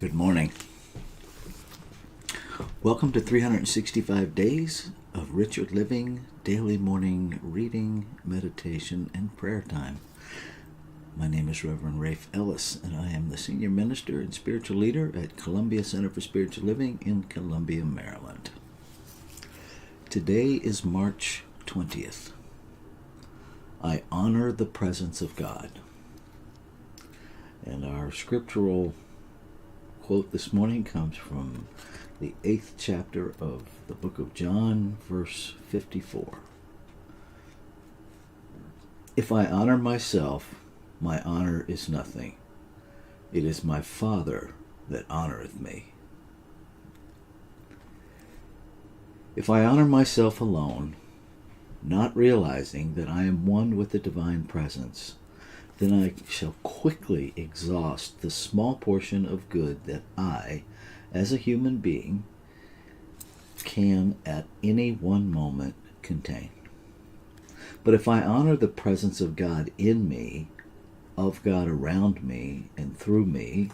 Good morning. Welcome to 365 Days of Ritual Living, Daily Morning Reading, Meditation, and Prayer Time. My name is Reverend Rafe Ellis, and I am the Senior Minister and Spiritual Leader at Columbia Center for Spiritual Living in Columbia, Maryland. Today is March 20th. I honor the presence of God. And our scriptural quote this morning comes from the 8th chapter of the book of John, verse 54. If I honor myself, my honor is nothing. It is my Father that honoreth me. If I honor myself alone, not realizing that I am one with the divine presence, then I shall quickly exhaust the small portion of good that I, as a human being, can at any one moment contain. But if I honor the presence of God in me, of God around me and through me,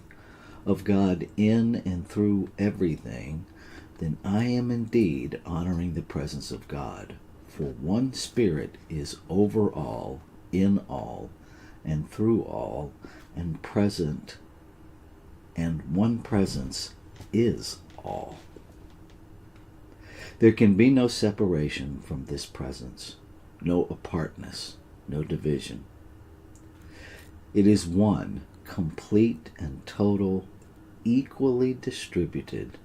of God in and through everything, then I am indeed honoring the presence of God. For one Spirit is over all, in all, and through all, and present, and one presence is all. There can be no separation from this presence, no apartness, no division. It is one, complete and total, equally distributed,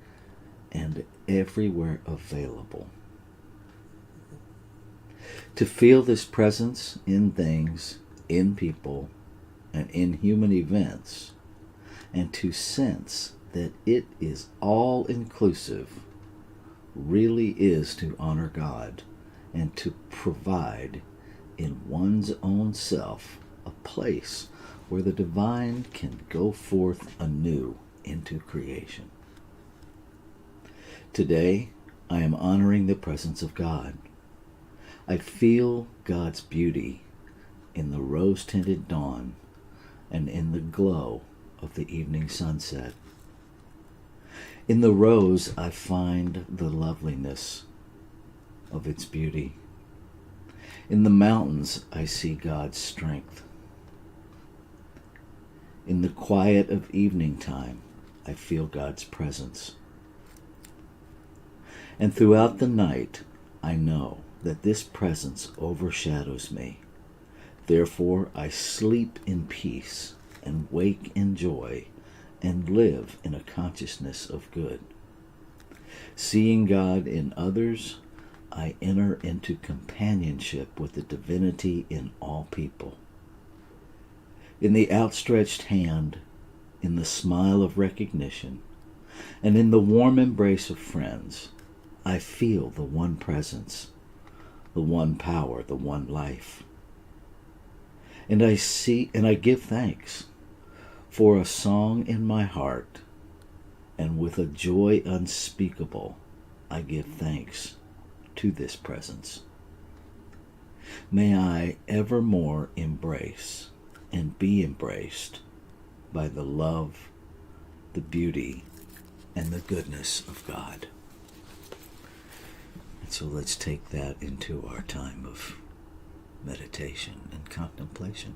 and everywhere available. To feel this presence in things, in people, and in human events, and to sense that it is all-inclusive, really is to honor God and to provide in one's own self a place where the divine can go forth anew into creation. Today, I am honoring the presence of God. I feel God's beauty in the rose-tinted dawn and in the glow of the evening sunset. In the rose, I find the loveliness of its beauty. In the mountains, I see God's strength. In the quiet of evening time, I feel God's presence. And throughout the night, I know that this presence overshadows me. Therefore, I sleep in peace and wake in joy and live in a consciousness of good. Seeing God in others, I enter into companionship with the divinity in all people. In the outstretched hand, in the smile of recognition, and in the warm embrace of friends, I feel the one presence, the one power, the one life. And I give thanks for a song in my heart, and with a joy unspeakable, I give thanks to this presence. May I evermore embrace and be embraced by the love, the beauty, and the goodness of God. And so let's take that into our time of meditation and contemplation.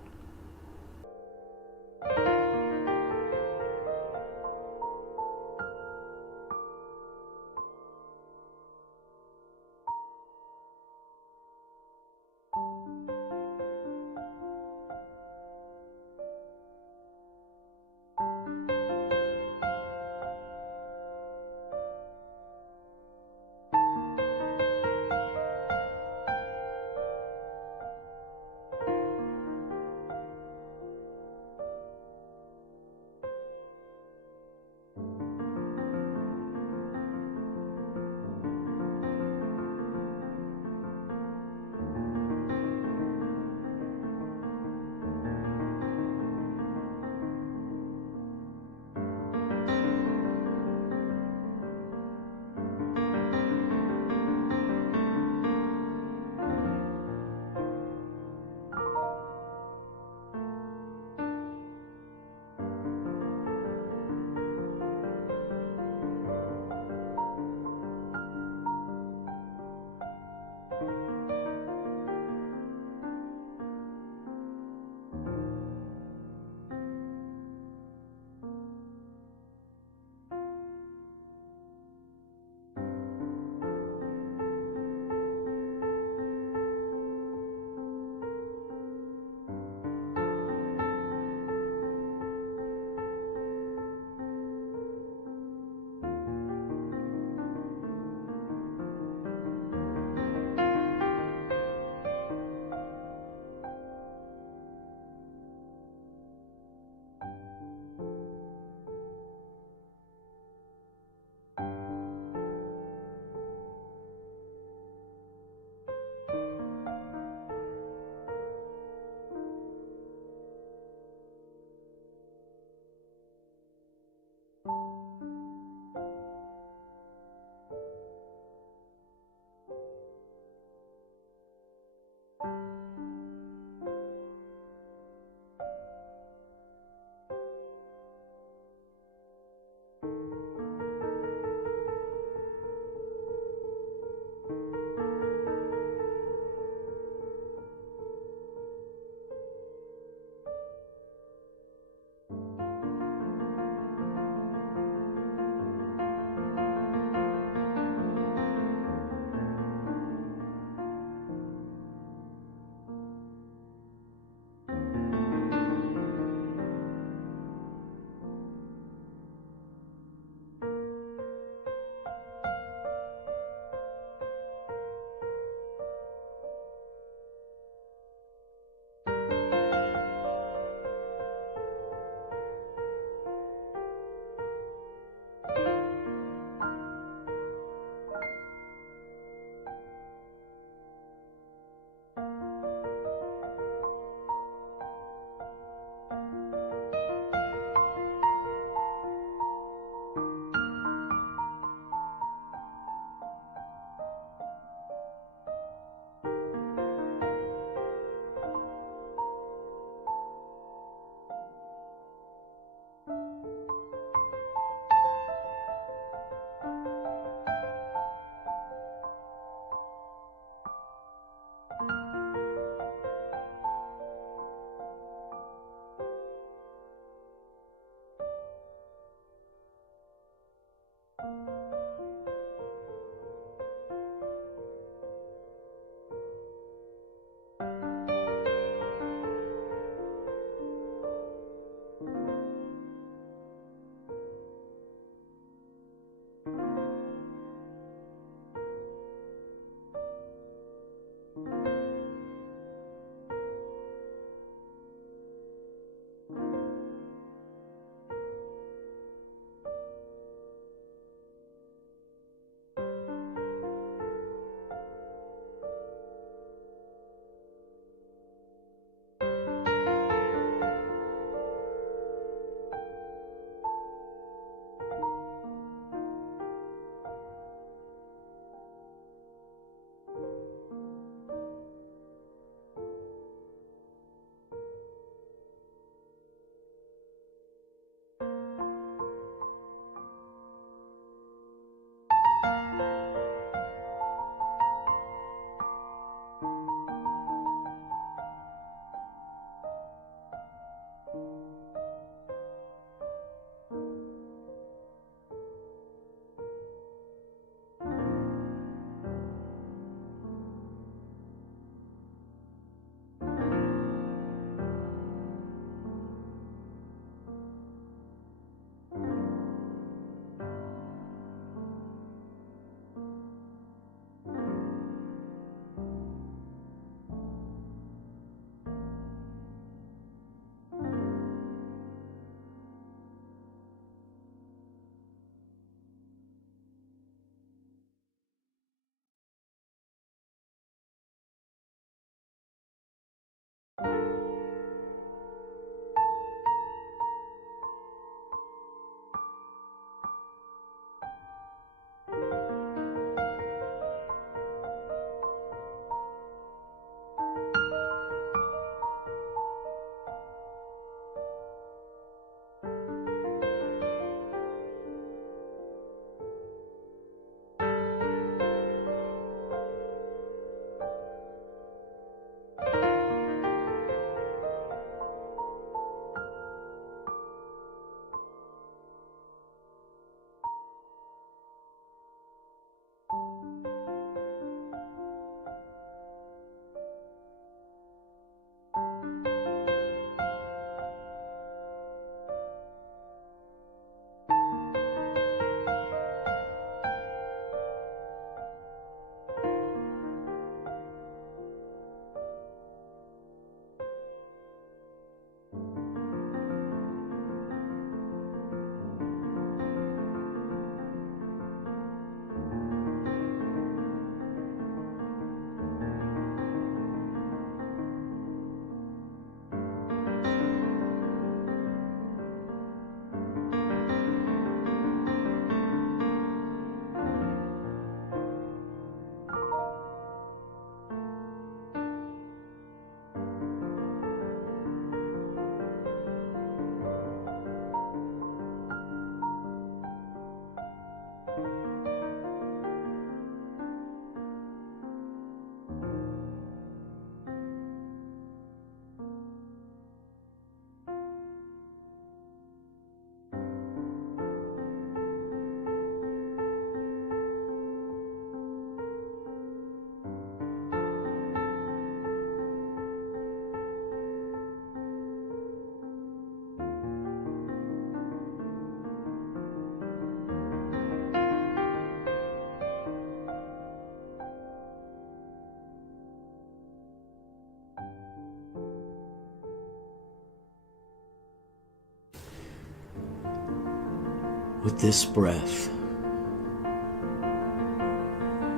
With this breath,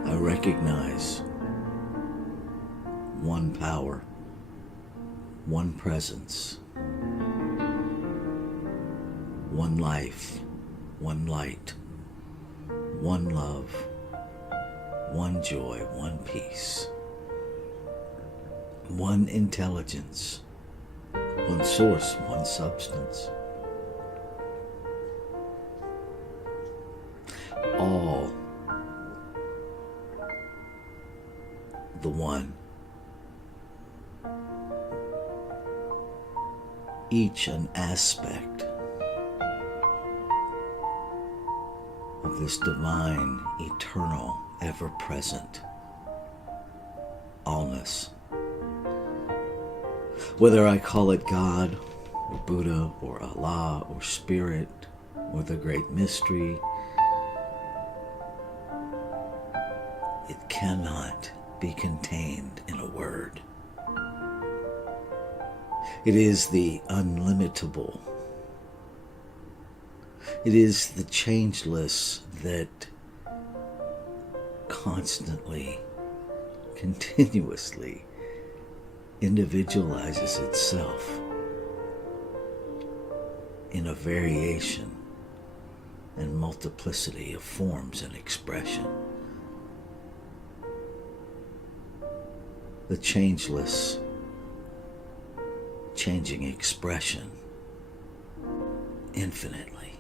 I recognize one power, one presence, one life, one light, one love, one joy, one peace, one intelligence, one source, one substance. All the one. Each an aspect of this divine, eternal, ever-present allness. Whether I call it God, or Buddha, or Allah, or Spirit, or the Great Mystery, it cannot be contained in a word. It is the unlimitable. It is the changeless that constantly, continuously individualizes itself in a variation and multiplicity of forms and expression. The changeless, changing expression infinitely,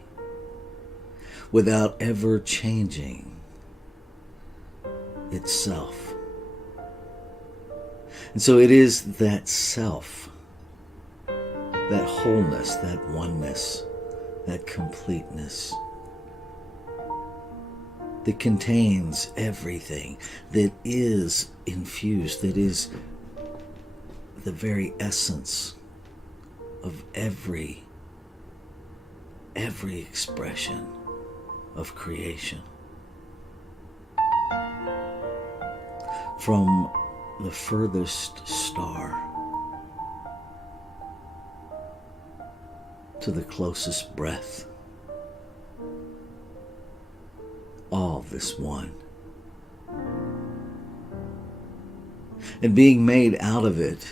without ever changing itself. And so it is that self, that wholeness, that oneness, that completeness that contains everything, that is infused, that is the very essence of every expression of creation. From the furthest star to the closest breath, all this one. And being made out of it,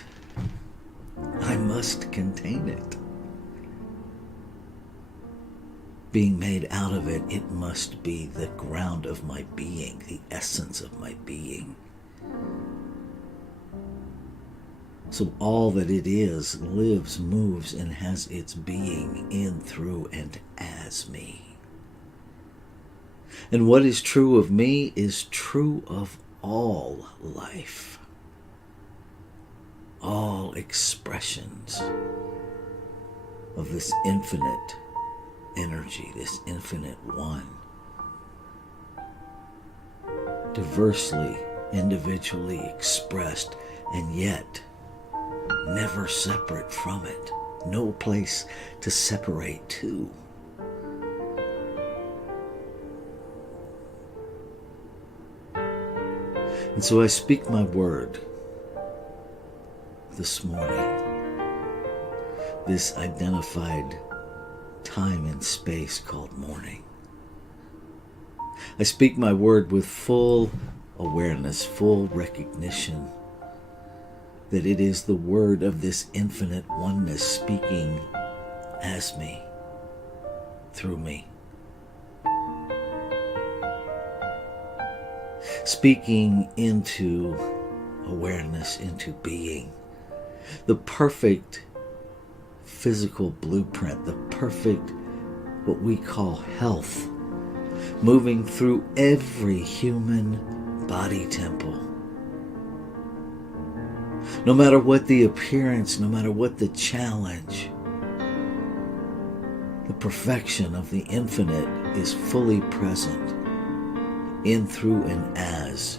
I must contain it. Being made out of it, it must be the ground of my being, the essence of my being. So all that it is lives, moves, and has its being in, through, and as me. And what is true of me is true of all life, all expressions of this infinite energy, this infinite one, diversely, individually expressed, and yet never separate from it, no place to separate to. And so I speak my word this morning, this identified time and space called morning. I speak my word with full awareness, full recognition that it is the word of this infinite oneness speaking as me, through me. Speaking into awareness, into being, the perfect physical blueprint, the perfect, what we call health, moving through every human body temple. No matter what the appearance, no matter what the challenge, the perfection of the infinite is fully present in, through, and as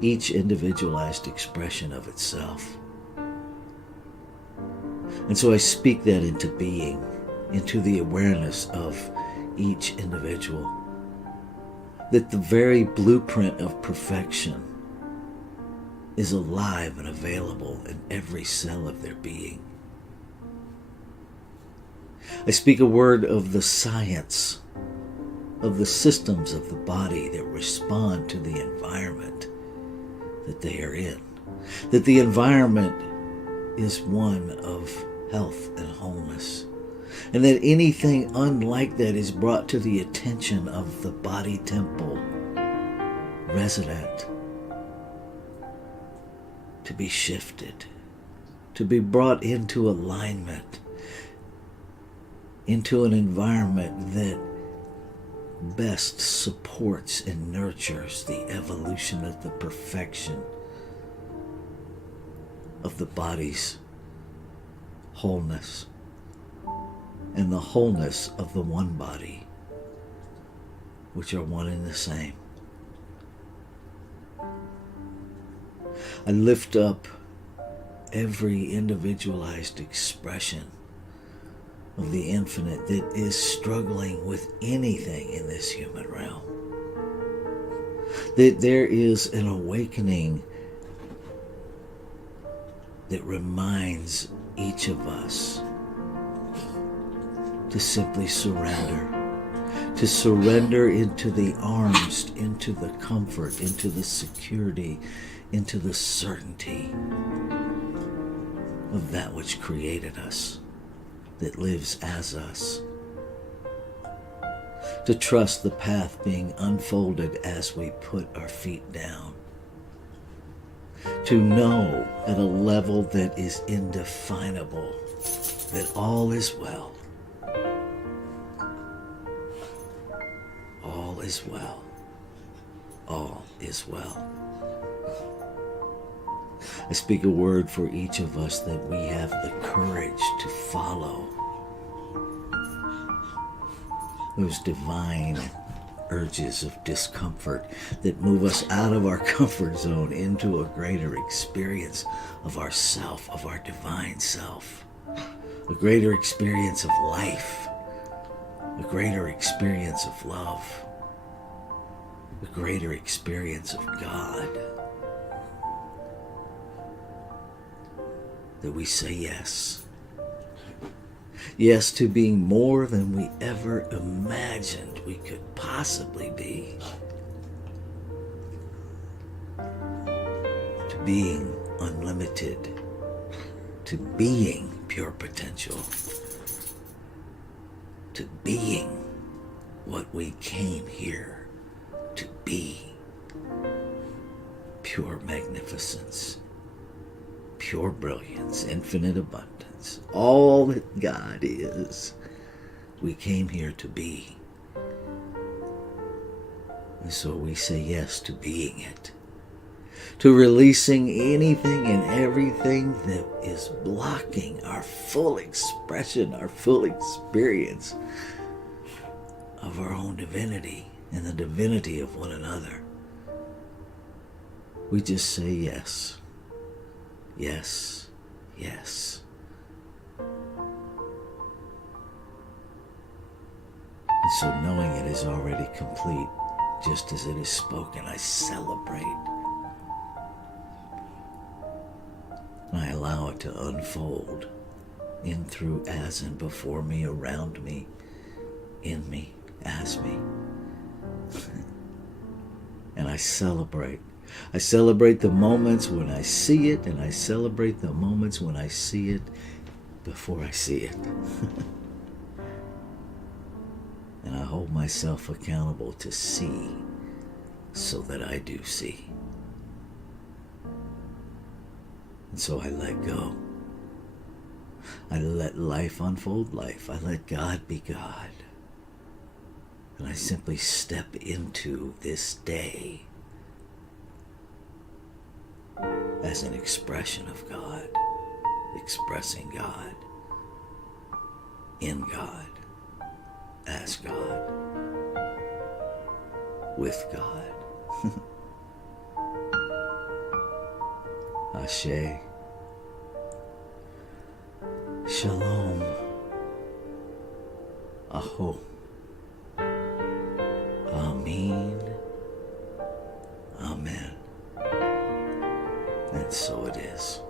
each individualized expression of itself. And so I speak that into being, into the awareness of each individual, that the very blueprint of perfection is alive and available in every cell of their being. I speak a word of the science of the systems of the body that respond to the environment that they are in. That the environment is one of health and wholeness. And that anything unlike that is brought to the attention of the body temple resident to be shifted, to be brought into alignment, into an environment that best supports and nurtures the evolution of the perfection of the body's wholeness and the wholeness of the one body, which are one and the same. I lift up every individualized expression of the infinite that is struggling with anything in this human realm. That there is an awakening that reminds each of us to simply surrender. To surrender into the arms, into the comfort, into the security, into the certainty of that which created us, that lives as us. To trust the path being unfolded as we put our feet down. To know at a level that is indefinable that all is well. All is well. All is well. I speak a word for each of us that we have the courage to follow those divine urges of discomfort that move us out of our comfort zone into a greater experience of ourself, of our divine self, a greater experience of life, a greater experience of love, a greater experience of God. That we say yes. Yes to being more than we ever imagined we could possibly be. To being unlimited. To being pure potential. To being what we came here to be. Pure magnificence. Pure brilliance, infinite abundance, all that God is, we came here to be. And so we say yes to being it, to releasing anything and everything that is blocking our full expression, our full experience of our own divinity and the divinity of one another. We just say yes. Yes, yes. And so knowing it is already complete, just as it is spoken, I celebrate. I allow it to unfold in, through, as, and before me, around me, in me, as me. And I celebrate. I celebrate the moments when I see it, and I celebrate the moments when I see it before I see it. And I hold myself accountable to see so that I do see. And so I let go. I let life unfold life. I let God be God. And I simply step into this day as an expression of God, expressing God, in God, as God, with God. Ashe. Shalom. Aho. Amen. Amen. And so it is.